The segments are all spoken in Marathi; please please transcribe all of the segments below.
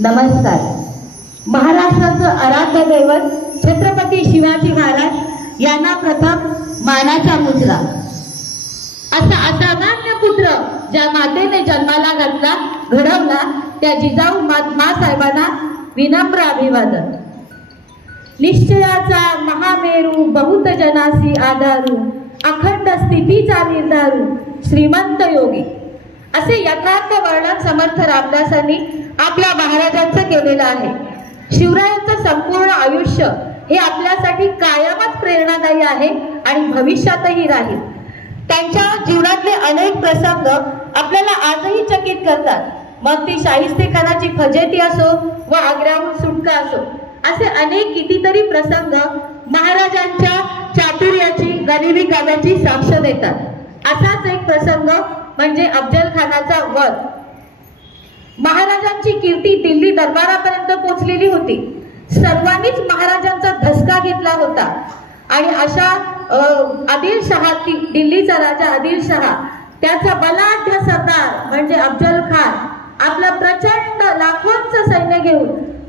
नमस्कार. महाराष्ट्राचं आराध्य दैवत छत्रपती शिवाजी महाराज यांना प्रथम मानाचा मुजरा. असा असामान्य पुत्र ज्या मातेने जन्माला घातला घडवला त्या जिजाऊ मा विनम्र अभिवादन. निश्चयाचा महामेरू बहुत जनासी आधारू अखंड स्थितीचा निर्धारू श्रीमंत योगी. असे यथार्थ वर्णन समर्थ रामदासांनी आपल्या महाराजांचं केलेलं आहे. शिवरायांचं संपूर्ण आयुष्य हे आपल्यासाठी कायमच प्रेरणादायी आहे आणि भविष्यातही राहील. त्यांच्या जीवनातले अनेक प्रसंग आपल्याला आजही चकित करतात. मग ती शाहिस्तेखानाची फजेती असो व आग्र्याहून सुटका असो असे अनेक कितीतरी प्रसंग महाराजांच्या चातुर्याची गरिबी काव्याची साक्ष देतात. असाच एक प्रसंग म्हणजे अफजल खानाचा वध. महाराजांची कीर्ती दिल्ली दरबारापर्यंत पोहोचलेली होती. सर्वांनीच महाराजांचा धसका घेतला होता. आणि अशा अ, आदिलशहा ती- दिल्लीचा राजा आदिलशहा त्याचा बलाढ्य सरदार म्हणजे अफजल खान आपलं प्रचंड लाखोंचं सैन्य घेऊन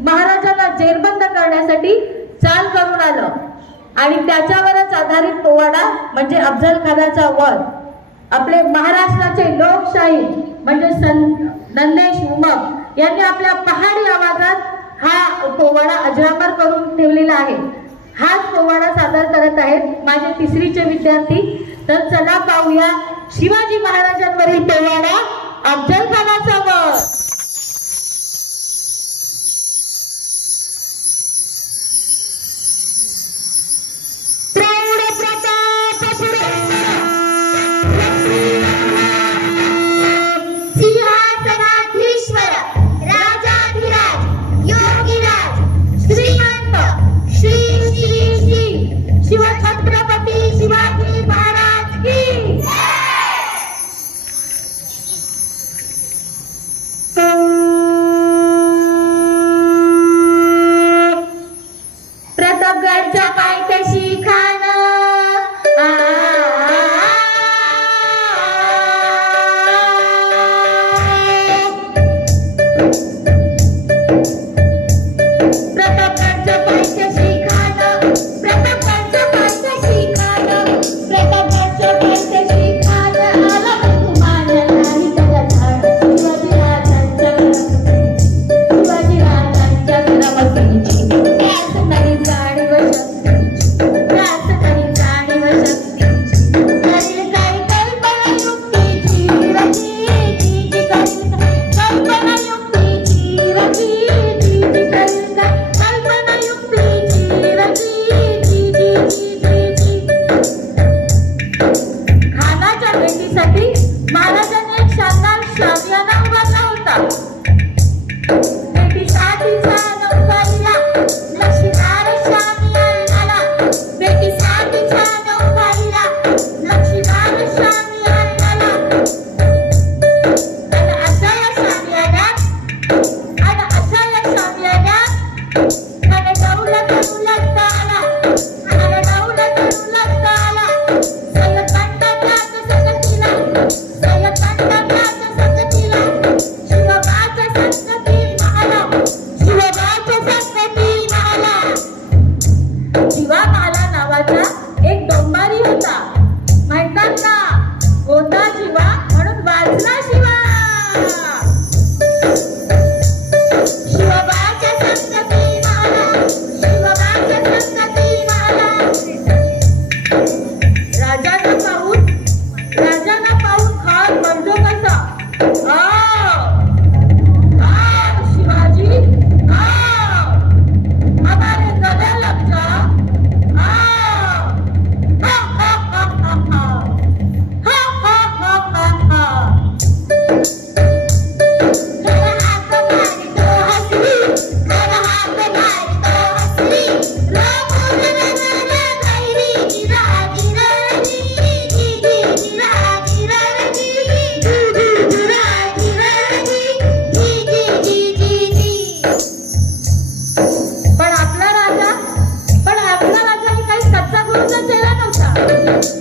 महाराजांना जेरबंद करण्यासाठी चाल करून आलं. आणि त्याच्यावरच आधारित पोवाडा म्हणजे अफजल खानाचा वध. आपले महाराष्ट्राचे लोकशाही म्हणजे नंदेश उमप यांनी आपल्या पहाडी आवाजात हा पोवाडा अजरामर करून ठेवलेला आहे. हाच पोवाडा सादर करत आहेत माझे तिसरीचे विद्यार्थी. तर चला पाहूया शिवाजी महाराजांवरील पोवाडा अफजल खानाचा Shiv Chhatrapati Shivaji Ah! Thank you.